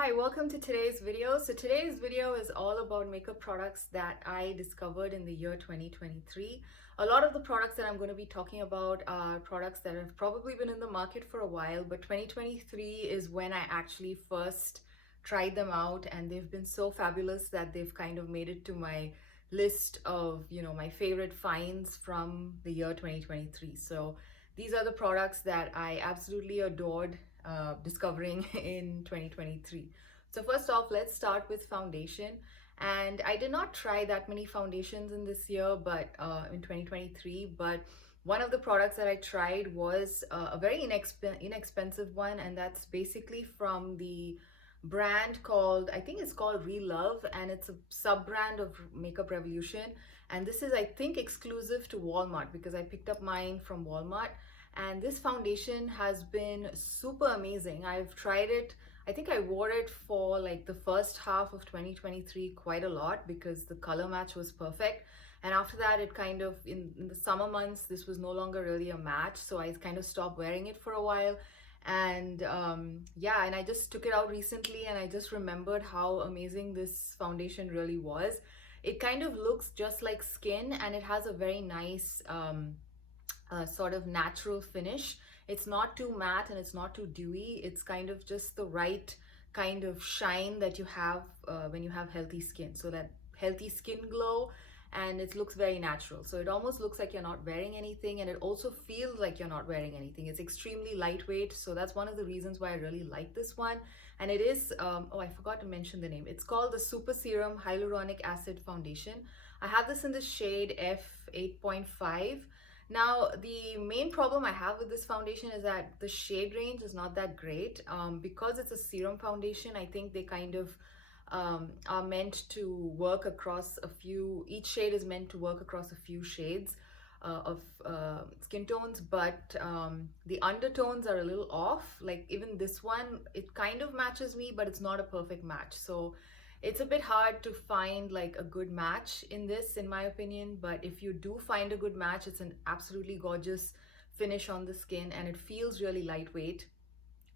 Hi, welcome to today's video. So today's video is all about makeup products that I discovered in the year 2023. A lot of the products that I'm going to be talking about are products that have probably been in the market for a while, but 2023 is when I actually first tried them out, and they've been so fabulous that they've kind of made it to my list of, my favorite finds from the year 2023. So these are the products that I absolutely adored discovering in 2023. So first off, let's start with foundation. And I did not try that many foundations in this year, but in 2023. But one of the products that I tried was a very inexpensive one, and that's basically from the brand called, I think it's called Relove, and it's a sub brand of Makeup Revolution. And this is, I think, exclusive to Walmart because I picked up mine from Walmart. And this foundation has been super amazing. I've tried it. I think I wore it for like the first half of 2023 quite a lot because the color match was perfect. And after that, it kind of, in the summer months, this was no longer really a match. So I kind of stopped wearing it for a while. And yeah, and I just took it out recently and I just remembered how amazing this foundation really was. It kind of looks just like skin, and it has a very nice sort of natural finish. It's not too matte and it's not too dewy. It's kind of just the right kind of shine that you have when you have healthy skin. So that healthy skin glow, and it looks very natural. So it almost looks like you're not wearing anything, and it also feels like you're not wearing anything. It's extremely lightweight. So that's one of the reasons why I really like this one. And it is, oh, I forgot to mention the name. It's called the Super Serum Hyaluronic Acid Foundation. I have this in the shade F8.5. Now, the main problem I have with this foundation is that the shade range is not that great. Because it's a serum foundation, I think they kind of are meant to work across a few, each shade is meant to work across a few shades of skin tones, but the undertones are a little off. Like even this one, it kind of matches me, but it's not a perfect match. So it's a bit hard to find like a good match in this, in my opinion. But if you do find a good match, it's an absolutely gorgeous finish on the skin, and it feels really lightweight.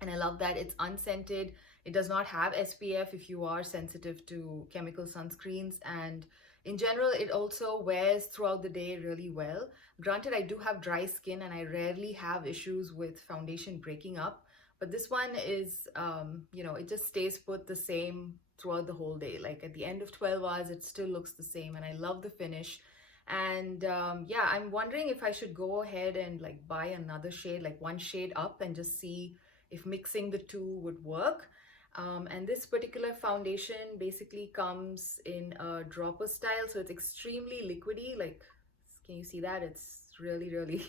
And I love that it's unscented. It does not have SPF if you are sensitive to chemical sunscreens. And in general, it also wears throughout the day really well. Granted, I do have dry skin and I rarely have issues with foundation breaking up. But this one is, it just stays put the same throughout the whole day. Like at the end of 12 hours, it still looks the same. And I love the finish. And yeah, I'm wondering if I should go ahead and like buy another shade, like one shade up, and just see if mixing the two would work. And this particular foundation basically comes in a dropper style, so it's extremely liquidy. Like, can you see that? It's really, really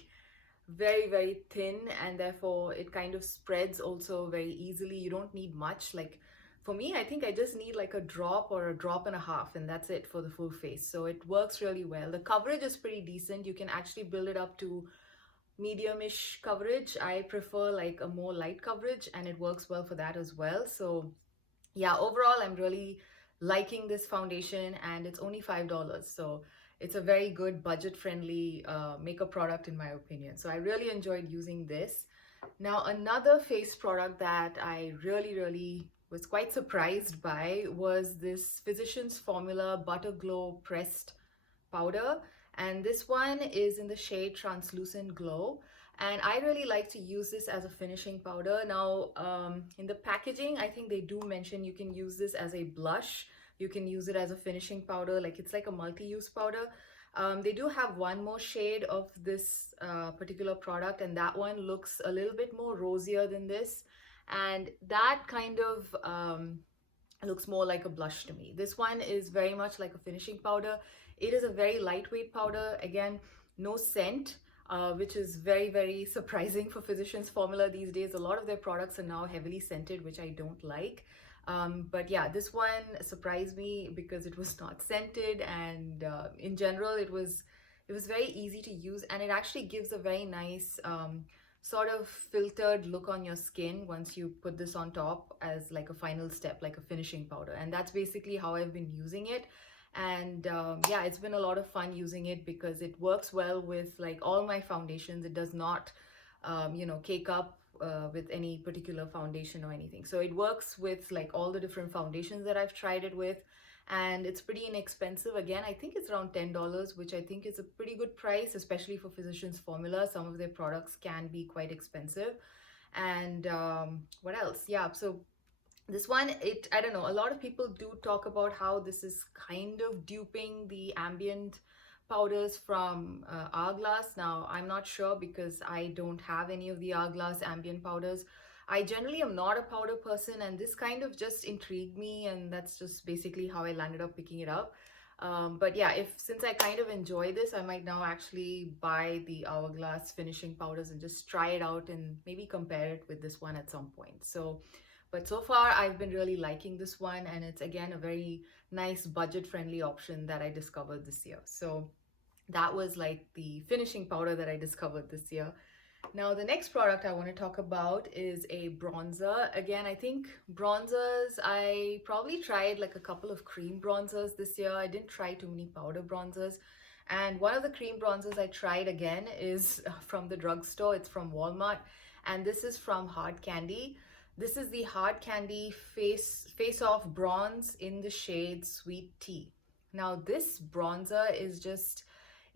very, very thin, and therefore it kind of spreads also very easily. You don't need much. Like for me, I think I just need like a drop or a drop and a half, and that's it for the full face. So it works really well. The coverage is pretty decent. You can actually build it up to medium-ish coverage. I prefer like a more light coverage, and it works well for that as well. So yeah, overall I'm really liking this foundation, and it's only $5. So it's a very good budget-friendly makeup product in my opinion. So I really enjoyed using this. Now, another face product that I really was quite surprised by was this Physicians Formula Butter Glow Pressed Powder, and this one is in the shade Translucent Glow. And I really like to use this as a finishing powder. Now, in the packaging, I think they do mention you can use this as a blush, you can use it as a finishing powder, like it's like a multi-use powder. They do have one more shade of this particular product, and that one looks a little bit more rosier than this, and that kind of looks more like a blush to me. This one is very much like a finishing powder. It is a very lightweight powder. Again, no scent, which is very surprising for Physicians Formula these days. A lot of their products are now heavily scented, which I don't like. But yeah, this one surprised me because it was not scented, and in general, it was very easy to use, and it actually gives a very nice sort of filtered look on your skin once you put this on top as like a final step, like a finishing powder. And that's basically how I've been using it. And yeah, it's been a lot of fun using it because it works well with like all my foundations. It does not cake up with any particular foundation or anything. So it works with like all the different foundations that I've tried it with, and it's pretty inexpensive. Again, I think it's around $10, which I think is a pretty good price, especially for Physicians Formula. Some of their products can be quite expensive. And what else? Yeah, so this one, I don't know, a lot of people do talk about how this is kind of duping the ambient powders from Hourglass. Now, I'm not sure because I don't have any of the Hourglass ambient powders. I generally am not a powder person, and this kind of just intrigued me, and that's just basically how I landed up picking it up. But yeah, since I kind of enjoy this, I might now actually buy the Hourglass finishing powders and just try it out and maybe compare it with this one at some point. But so far I've been really liking this one, and it's again a very nice budget-friendly option that I discovered this year. So that was like the finishing powder that I discovered this year. Now the next product I want to talk about is a bronzer. Again, I think bronzers, I probably tried like a couple of cream bronzers this year. I didn't try too many powder bronzers. And one of the cream bronzers I tried again is from the drugstore. It's from Walmart, and this is from Hard Candy. This is the Hard Candy Face Off Bronze in the shade Sweet Tea. Now this bronzer is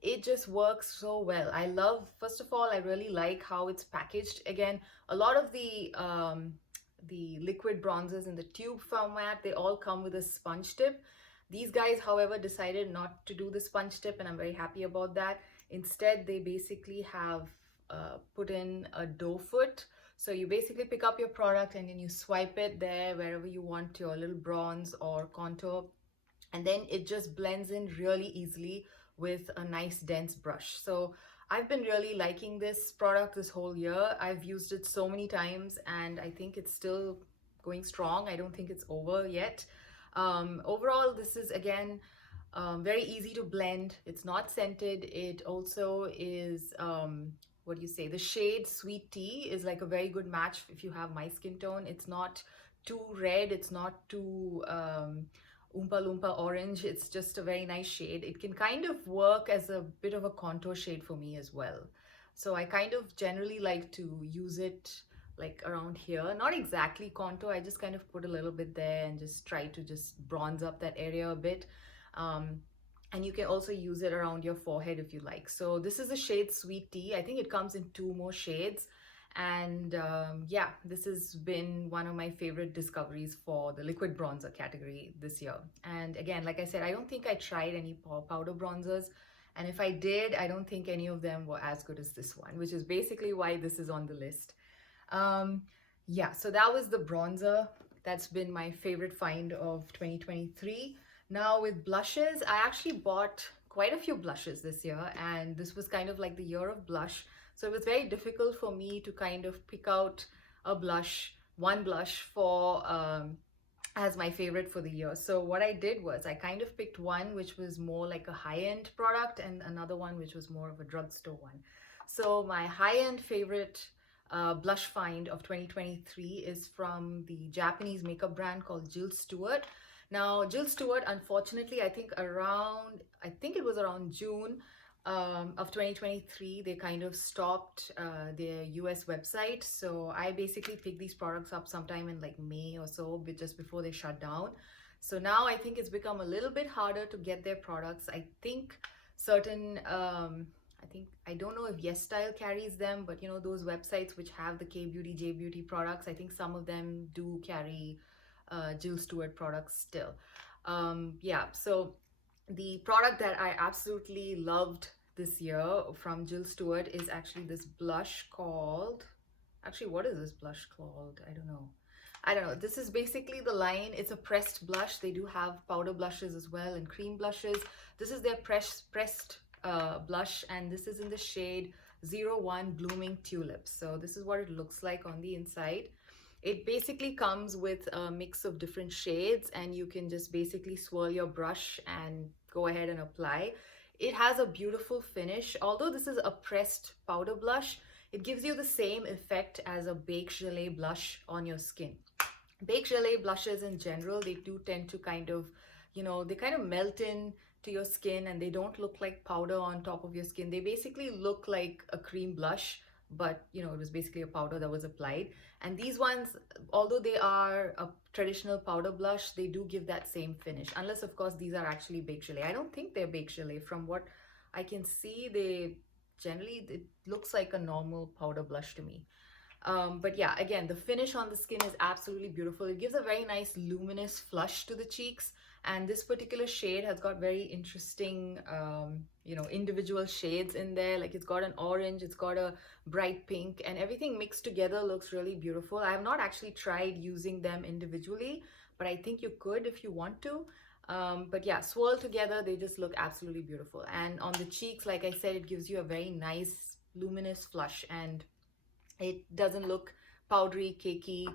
it just works so well. First of all, I really like how it's packaged. Again, a lot of the liquid bronzers in the tube format, they all come with a sponge tip. These guys, however, decided not to do the sponge tip, and I'm very happy about that. Instead, they basically have put in a doe foot. So you basically pick up your product and then you swipe it there wherever you want your little bronze or contour, and then it just blends in really easily with a nice dense brush. So I've been really liking this product this whole year. I've used it so many times and I think it's still going strong. I don't think it's over yet. Overall, this is again very easy to blend. It's not scented. It also is what do you say, the shade Sweet Tea is like a very good match if you have my skin tone. It's not too red, it's not too Oompa Loompa orange. It's just a very nice shade. It can kind of work as a bit of a contour shade for me as well. So I kind of generally like to use it like around here, not exactly contour. I just kind of put a little bit there and just try to just bronze up that area a bit. And you can also use it around your forehead if you like. So this is the shade Sweet Tea. I think it comes in 2 more shades. And yeah, this has been one of my favorite discoveries for the liquid bronzer category this year. And again, like I said, I don't think I tried any powder bronzers. And if I did, I don't think any of them were as good as this one, which is basically why this is on the list. Yeah, so that was the bronzer. That's been my favorite find of 2023. Now with blushes, I actually bought quite a few blushes this year, and this was kind of like the year of blush. So it was very difficult for me to kind of pick out a blush, one blush for as my favorite for the year. So what I did was I kind of picked one which was more like a high-end product and another one which was more of a drugstore one. So my high-end favorite blush find of 2023 is from the Japanese makeup brand called Jill Stewart. Now, Jill Stewart, unfortunately, I think it was around June of 2023, they kind of stopped their US website. So I basically picked these products up sometime in like May or so, just before they shut down. So now I think it's become a little bit harder to get their products. I think certain, I don't know if Yes Style carries them, but you know, those websites which have the K Beauty, J Beauty products, I think some of them do carry Jill Stewart products still. Yeah, so the product that I absolutely loved this year from Jill Stewart is actually this blush called, actually what is this blush called? I don't know. This is basically the line. It's a pressed blush. They do have powder blushes as well and cream blushes. This is their pressed blush, and this is in the shade 01 Blooming Tulips. So this is what it looks like on the inside. It basically comes with a mix of different shades, and you can just basically swirl your brush and go ahead and apply. It has a beautiful finish. Although this is a pressed powder blush, it gives you the same effect as a Baked Gelée blush on your skin. Baked Gelée blushes in general, they do tend to kind of, you know, they kind of melt in to your skin and they don't look like powder on top of your skin. They basically look like a cream blush but you know, it was basically a powder that was applied. And these ones, although they are a traditional powder blush, they do give that same finish, unless of course these are actually baked gelée. I don't think they're baked gelée. From what I can see, they generally, it looks like a normal powder blush to me. But yeah, again, the finish on the skin is absolutely beautiful. It gives a very nice luminous flush to the cheeks. And this particular shade has got very interesting, you know, individual shades in there. Like it's got an orange, it's got a bright pink, and everything mixed together looks really beautiful. I have not actually tried using them individually, but I think you could if you want to. But yeah, swirled together, they just look absolutely beautiful. And on the cheeks, like I said, it gives you a very nice luminous flush, and it doesn't look powdery, cakey,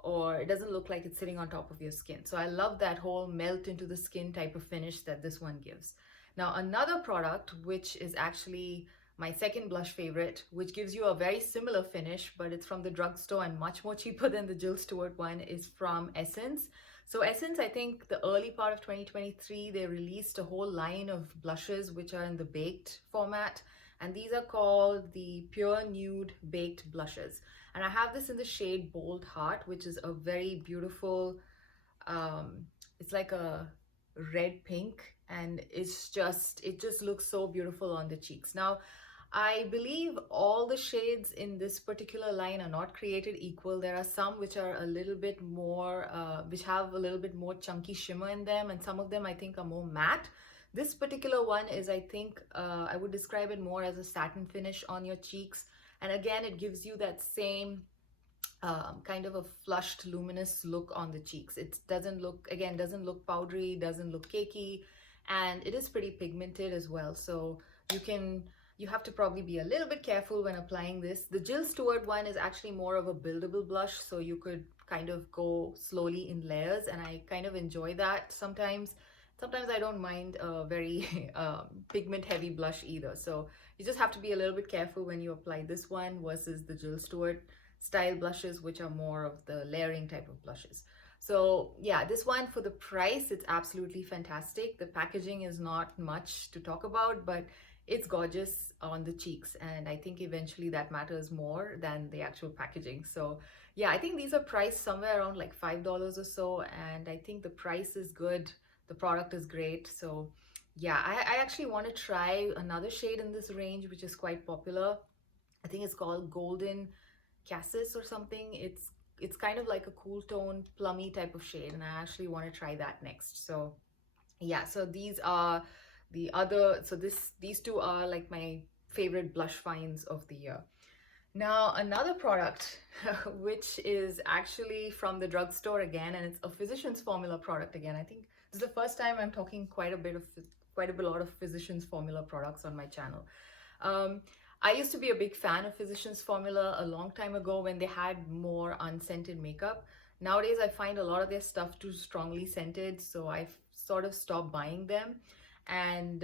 or it doesn't look like it's sitting on top of your skin. So I love that whole melt into the skin type of finish that this one gives. Now, another product, which is actually my second blush favorite, which gives you a very similar finish, but it's from the drugstore and much more cheaper than the Jill Stewart one, is from Essence. So Essence, I think the early part of 2023, they released a whole line of blushes which are in the baked format. And these are called the Pure Nude Baked Blushes. And I have this in the shade Bold Heart, which is a very beautiful, it's like a red pink, and it just looks so beautiful on the cheeks. Now, I believe all the shades in this particular line are not created equal. There are some which are a little bit more, which have a little bit more chunky shimmer in them, and some of them I think are more matte. This particular one is, I think, I would describe it more as a satin finish on your cheeks. And again, it gives you that same kind of a flushed, luminous look on the cheeks. It doesn't look, again, doesn't look powdery, doesn't look cakey, and it is pretty pigmented as well. So you have to probably be a little bit careful when applying this. The Jill Stewart one is actually more of a buildable blush, so you could kind of go slowly in layers, and I kind of enjoy that sometimes. Sometimes I don't mind a very pigment heavy blush either. So you just have to be a little bit careful when you apply this one versus the Jill Stewart style blushes, which are more of the layering type of blushes. So yeah, this one, for the price, it's absolutely fantastic. The packaging is not much to talk about, but it's gorgeous on the cheeks. And I think eventually that matters more than the actual packaging. So yeah, I think these are priced somewhere around like $5 or so. And I think the price is good. The product is great. So yeah, I actually want to try another shade in this range, which is quite popular. I think it's called Golden Cassis or something. It's kind of like a cool tone, plummy type of shade, and I actually want to try that next. So yeah, so these are the other, so these two are like my favorite blush finds of the year. Now, another product, which is actually from the drugstore again, and it's a Physicians Formula product again. I think this is the first time I'm talking quite a lot of Physicians Formula products on my channel. I used to be a big fan of Physicians Formula a long time ago when they had more unscented makeup. Nowadays, I find a lot of their stuff too strongly scented, so I've sort of stopped buying them. And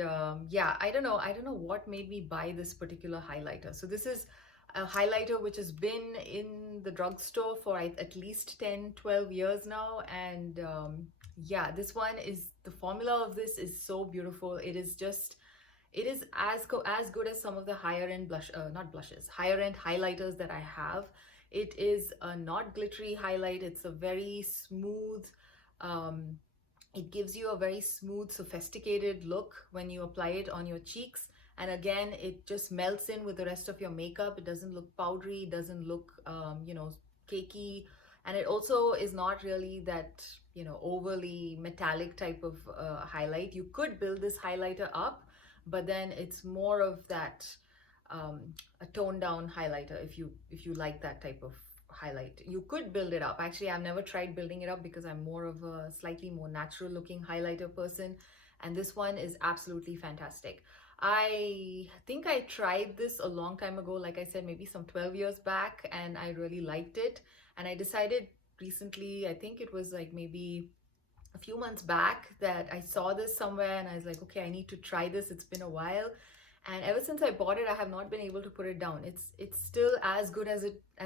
yeah, I don't know what made me buy this particular highlighter. So this is a highlighter which has been in the drugstore for at least 10-12 years now, and yeah, this one is, the formula of this is so beautiful. It is as good as some of the higher end higher end highlighters that I have. It is a not glittery highlight. It's a very smooth, it gives you a very smooth, sophisticated look when you apply it on your cheeks. And again, it just melts in with the rest of your makeup. It doesn't look powdery, it doesn't look, you know, cakey. And it also is not really that, you know, overly metallic type of highlight. You could build this highlighter up, but then it's more of that, a toned down highlighter. If you like that type of highlight, you could build it up. Actually, I've never tried building it up because I'm more of a slightly more natural looking highlighter person. And this one is absolutely fantastic. I think I tried this a long time ago, like I said, maybe some 12 years back, and I really liked it. And I decided recently, I think it was like maybe a few months back, that I saw this somewhere and I was like, okay, I need to try this. It's been a while. And ever since I bought it, I have not been able to put it down. It's still as good as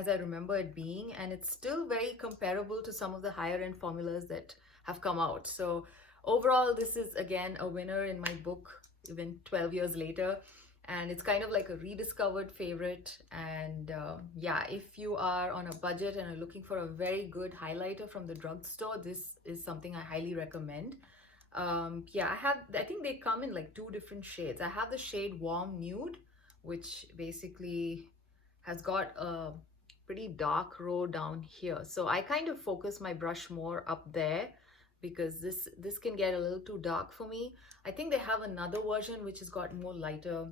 I remember it being, and it's still very comparable to some of the higher end formulas that have come out. So overall, this is again a winner in my book, even 12 years later. and it's kind of like a rediscovered favorite. And yeah, if you are on a budget and are looking for a very good highlighter from the drugstore, this is something I highly recommend. Yeah, I think they come in like two different shades. I have the shade Warm Nude, which basically has got a pretty dark row down here. So I kind of focus my brush more up there because this can get a little too dark for me. I think they have another version which has got more lighter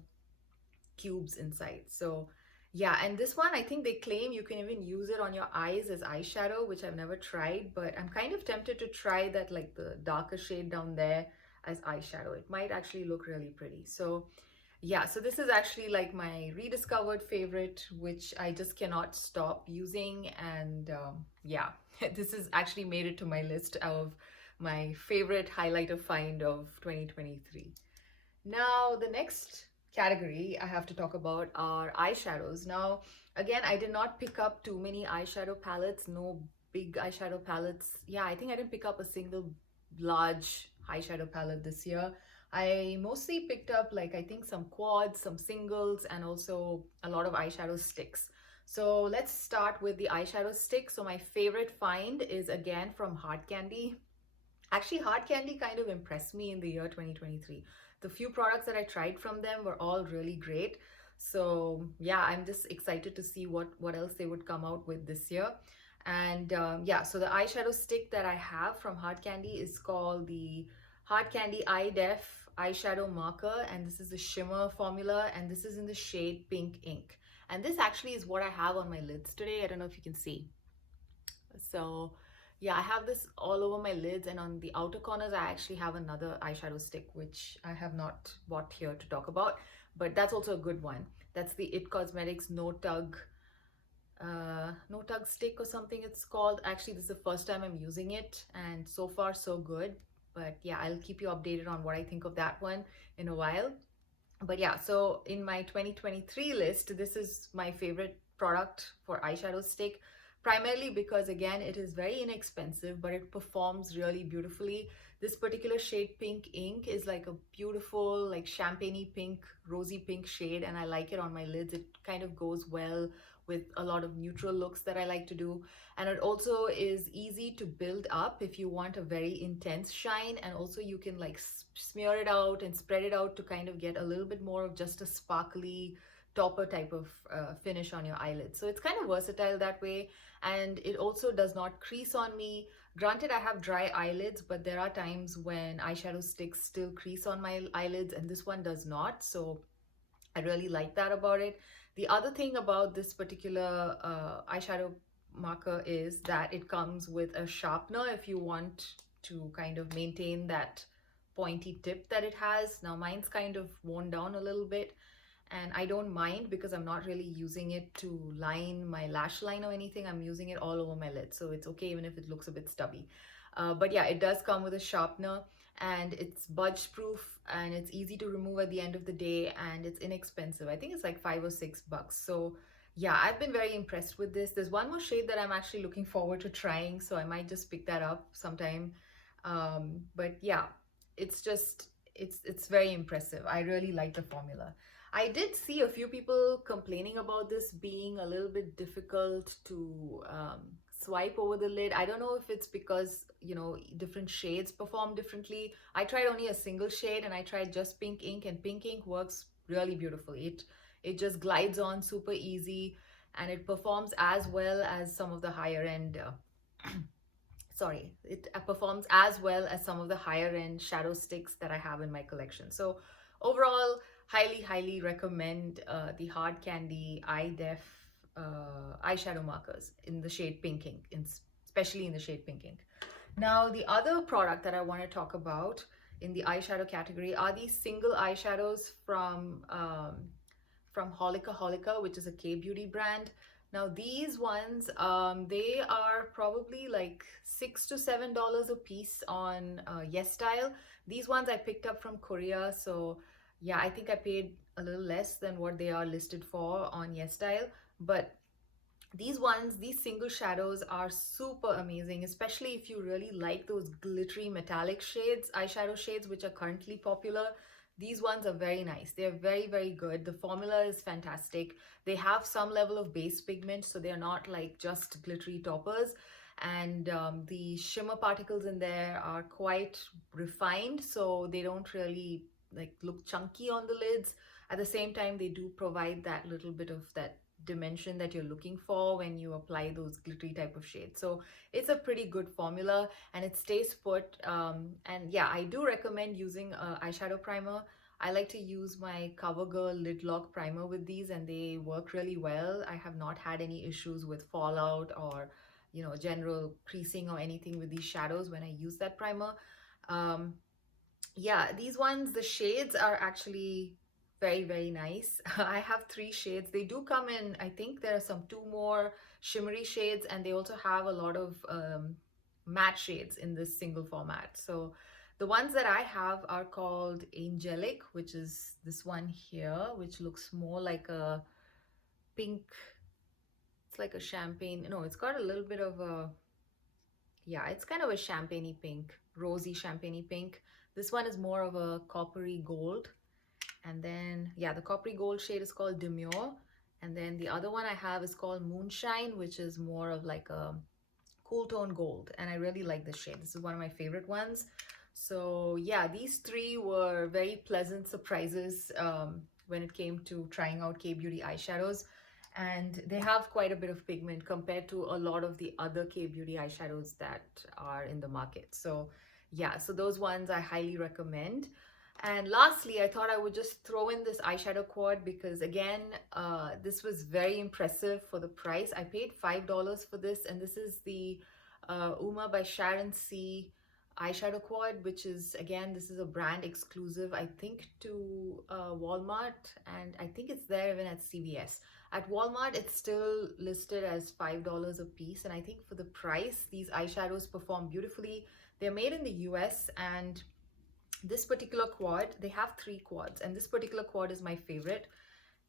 cubes inside. So yeah, and this one, I think they claim you can even use it on your eyes as eyeshadow, which I've never tried, but I'm kind of tempted to try that, like the darker shade down there as eyeshadow. It might actually look really pretty. So yeah, so this is actually like my rediscovered favorite, which I just cannot stop using. And yeah, this has actually made it to my list of my favorite highlighter find of 2023. Now, the next category I have to talk about are eyeshadows. Now, again, I did not pick up too many eyeshadow palettes, no big eyeshadow palettes. Yeah, I think I didn't pick up a single large eyeshadow palette this year. I mostly picked up, like, I think some quads, some singles, and also a lot of eyeshadow sticks. So let's start with the eyeshadow stick. So my favorite find is again from Hard Candy. Actually, Hard Candy kind of impressed me in the year 2023. The few products that I tried from them were all really great. So yeah, I'm just excited to see what else they would come out with this year. And yeah, so the eyeshadow stick that I have from Hard Candy is called the Hard Candy Eye Def eyeshadow marker, and this is the shimmer formula, and this is in the shade Pink Ink. And this actually is what I have on my lids today. I don't know if you can see. So yeah, I have this all over my lids, and on the outer corners I actually have another eyeshadow stick which I have not bought here to talk about, but that's also a good one. That's the It Cosmetics No Tug stick or something it's called. Actually, this is the first time I'm using it, and so far so good. But yeah, I'll keep you updated on what I think of that one in a while. But yeah, so in my 2023 list, this is my favorite product for eyeshadow stick, primarily because again, it is very inexpensive, but it performs really beautifully. This particular shade Pink Ink is like a beautiful, like champagne-y pink, rosy pink shade, and I like it on my lids. It kind of goes well with a lot of neutral looks that I like to do. And it also is easy to build up if you want a very intense shine, and also you can like smear it out and spread it out to kind of get a little bit more of just a sparkly topper type of finish on your eyelids. So it's kind of versatile that way, and it also does not crease on me. Granted, I have dry eyelids, but there are times when eyeshadow sticks still crease on my eyelids, and this one does not. So I really like that about it. The other thing about this particular eyeshadow marker is that it comes with a sharpener if you want to kind of maintain that pointy tip that it has. Now mine's kind of worn down a little bit, and I don't mind because I'm not really using it to line my lash line or anything. I'm using it all over my lid, so it's okay even if it looks a bit stubby. But yeah, it does come with a sharpener, and it's budge proof, and it's easy to remove at the end of the day, and it's inexpensive. I think it's like $5 or $6. So yeah, I've been very impressed with this. There's one more shade that I'm actually looking forward to trying, so I might just pick that up sometime. But yeah, it's very impressive. I really like the formula. I did see a few people complaining about this being a little bit difficult to swipe over the lid. I don't know if it's because, you know, different shades perform differently. I tried only a single shade, and I tried just Pink Ink, and Pink Ink works really beautifully. It just glides on super easy, and it performs as well as some of the higher end sorry, it performs as well as some of the higher end shadow sticks that I have in my collection. So overall, highly recommend the Hard Candy Eye Def eyeshadow markers in the shade Pink Ink, especially in the shade Pink Ink. Now, the other product that I want to talk about in the eyeshadow category are these single eyeshadows from Holika Holika, which is a K-beauty brand. Now these ones, they are probably like $6 to $7 a piece on YesStyle. These ones I picked up from Korea, so yeah, I think I paid a little less than what they are listed for on YesStyle. But these ones, these single shadows are super amazing, especially if you really like those glittery metallic shades, eyeshadow shades, which are currently popular. These ones are very nice. They're very, very good. The formula is fantastic. They have some level of base pigment, so they're not like just glittery toppers. And the shimmer particles in there are quite refined, so they don't really like look chunky on the lids. At the same time, they do provide that little bit of that dimension that you're looking for when you apply those glittery type of shades. So it's a pretty good formula and it stays put. And yeah, I do recommend using a eyeshadow primer. I like to use my CoverGirl Lid Lock primer with these and they work really well. I have not had any issues with fallout or general creasing or anything with these shadows when I use that primer. Um, yeah, these ones, the shades are actually very, very nice. I have three shades. They do come in, I think there are some two more shimmery shades, and they also have a lot of matte shades in this single format. So the ones that I have are called Angelic, which is this one here, which looks more like a pink. It's like a champagne. No, it's got a little bit of a, yeah, it's kind of a champagne pink, rosy champagne pink. This one is more of a coppery gold. And then, yeah, the coppery gold shade is called Demure. And then the other one I have is called Moonshine, which is more of like a cool tone gold. And I really like this shade. This is one of my favorite ones. So yeah, these three were very pleasant surprises when it came to trying out K-Beauty eyeshadows. And they have quite a bit of pigment compared to a lot of the other K-Beauty eyeshadows that are in the market. So yeah, so those ones I highly recommend. And lastly, I thought I would just throw in this eyeshadow quad because again, this was very impressive for the price. I paid $5 for this, and this is the Uma by Sharon C eyeshadow quad, which is, again, this is a brand exclusive, I think, to Walmart, and I think it's there even at CVS. At Walmart, it's still listed as $5 a piece, and I think for the price, these eyeshadows perform beautifully. They're made in the US, and this particular quad, they have three quads, and this particular quad is my favorite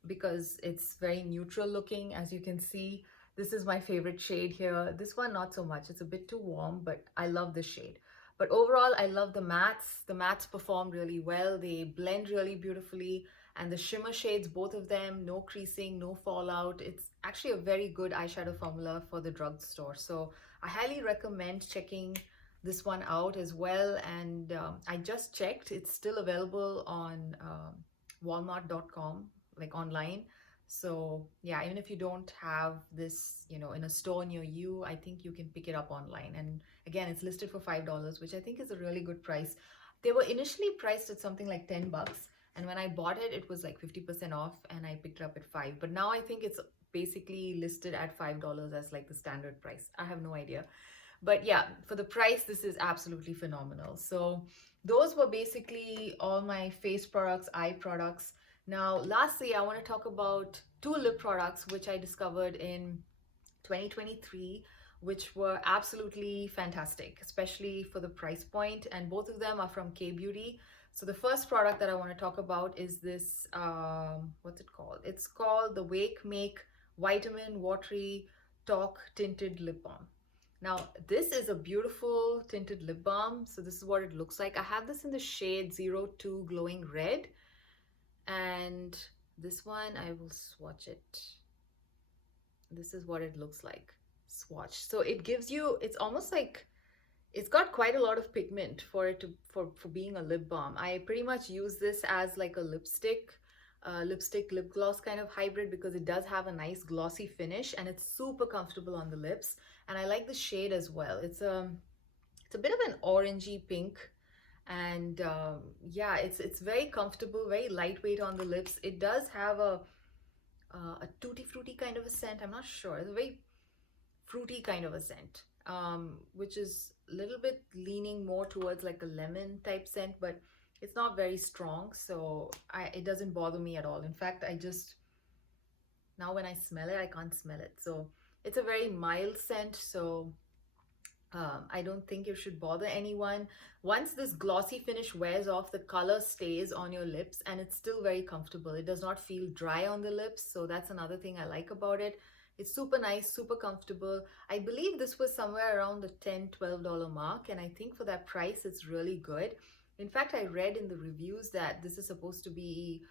because it's very neutral looking. As you can see, this is my favorite shade here. This one not so much, it's a bit too warm, but I love this shade. But overall, I love the mattes. The mattes perform really well. They blend really beautifully, and the shimmer shades, both of them, no creasing, no fallout. It's actually a very good eyeshadow formula for the drugstore, so I highly recommend checking this one out as well. And I just checked, it's still available on walmart.com, like online. So yeah, even if you don't have this in a store near you, I think you can pick it up online. And again, it's listed for $5, which I think is a really good price. They were initially priced at something like $10, and when I bought it, it was like 50% off, and I picked it up at $5. But now I think it's basically listed at $5 as like the standard price. I have no idea. But yeah, for the price, this is absolutely phenomenal. So those were basically all my face products, eye products. Now, lastly, I want to talk about two lip products which I discovered in 2023, which were absolutely fantastic, especially for the price point. And both of them are from K-Beauty. So the first product that I want to talk about is this, what's it called? It's called the Wake Make Vitamin Watery Talk Tinted Lip Balm. Now, this is a beautiful tinted lip balm. So this is what it looks like. I have this in the shade 02 Glowing Red. And this one, I will swatch it. This is what it looks like, swatch. So it gives you, it's almost like, it's got quite a lot of pigment for it to, for being a lip balm. I pretty much use this as like a lipstick lip gloss kind of hybrid because it does have a nice glossy finish and it's super comfortable on the lips. And I like the shade as well. It's a bit of an orangey pink, and yeah, it's very comfortable, very lightweight on the lips. It does have a tutti frutti kind of a scent. I'm not sure. It's a very fruity kind of a scent, which is a little bit leaning more towards like a lemon type scent, but it's not very strong, so it doesn't bother me at all. In fact, I just, now when I smell it, I can't smell it. So it's a very mild scent, so I don't think it should bother anyone. Once this glossy finish wears off, the color stays on your lips and it's still very comfortable. It does not feel dry on the lips, so that's another thing I like about it. It's super nice, super comfortable. I believe this was somewhere around the $10-12 mark, and I think for that price, it's really good. In fact, I read in the reviews that this is supposed to be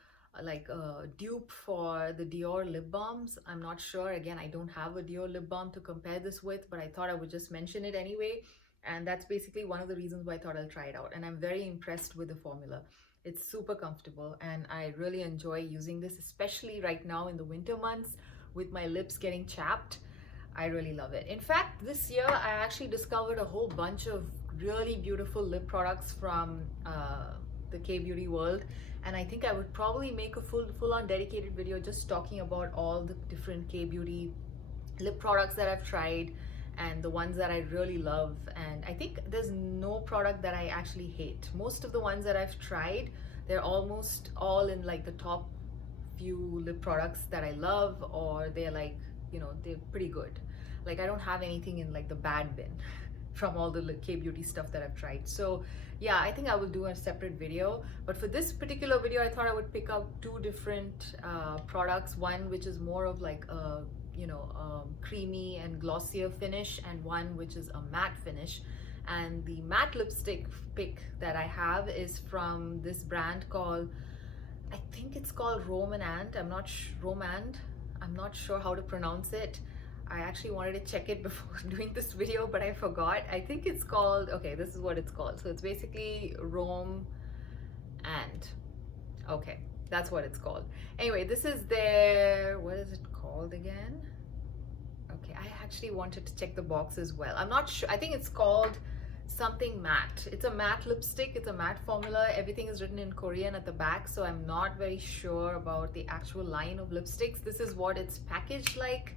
like a dupe for the Dior lip balms. I'm not sure. Again, I don't have a Dior lip balm to compare this with, but I thought I would just mention it anyway. And that's basically one of the reasons why I thought I'll try it out. And I'm very impressed with the formula. It's super comfortable and I really enjoy using this, especially right now in the winter months with my lips getting chapped. I really love it. In fact, this year I actually discovered a whole bunch of really beautiful lip products from the K-beauty world, and I think I would probably make a full-on dedicated video just talking about all the different K-beauty lip products that I've tried and the ones that I really love. And I think there's no product that I actually hate. Most of the ones that I've tried, they're almost all in like the top few lip products that I love, or they're like, you know, they're pretty good. Like I don't have anything in like the bad bin from all the K-beauty stuff that I've tried. So yeah, I think I will do a separate video, but for this particular video I thought I would pick up two different products, one which is more of like a creamy and glossier finish, and one which is a matte finish. And the matte lipstick pick that I have is from this brand called, I think it's called Romand. I'm not sure how to pronounce it. I actually wanted to check it before doing this video, but I forgot. I think it's called, okay, this is what it's called. So it's basically Romand. Okay, that's what it's called. Anyway, this is their, what is it called again? Okay, I actually wanted to check the box as well. I'm not sure. I think it's called something matte. It's a matte lipstick. It's a matte formula. Everything is written in Korean at the back, so I'm not very sure about the actual line of lipsticks. This is what it's packaged like.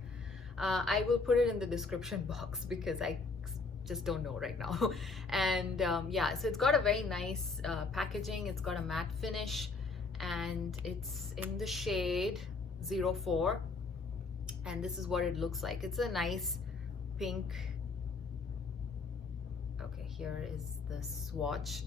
I will put it in the description box because I just don't know right now. And yeah, so it's got a very nice packaging. It's got a matte finish and it's in the shade 04, and this is what it looks like. It's a nice pink. Okay, here is the swatch.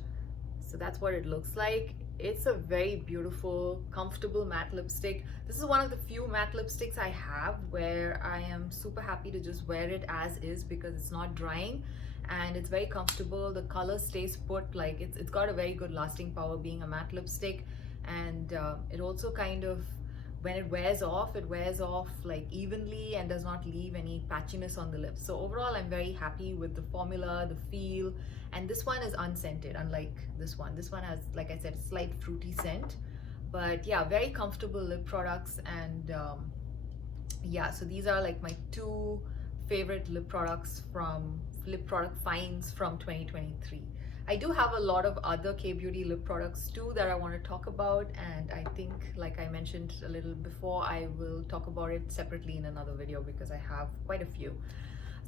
So that's what it looks like. It's a very beautiful, comfortable matte lipstick. This is one of the few matte lipsticks I have where I am super happy to just wear it as is because it's not drying and it's very comfortable. The color stays put, like it's got a very good lasting power being a matte lipstick. And it also kind of, when it wears off like evenly and does not leave any patchiness on the lips. So overall, I'm very happy with the formula, the feel, and this one is unscented, unlike this one. This one has, like I said, a slight fruity scent. But yeah, very comfortable lip products. And yeah, so these are like my two favorite lip product finds from 2023. I do have a lot of other K-beauty lip products too that I want to talk about, and I think, like I mentioned a little before, I will talk about it separately in another video because I have quite a few.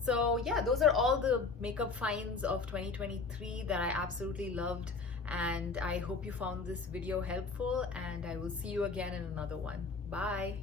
So yeah, those are all the makeup finds of 2023 that I absolutely loved, and I hope you found this video helpful, and I will see you again in another one. Bye!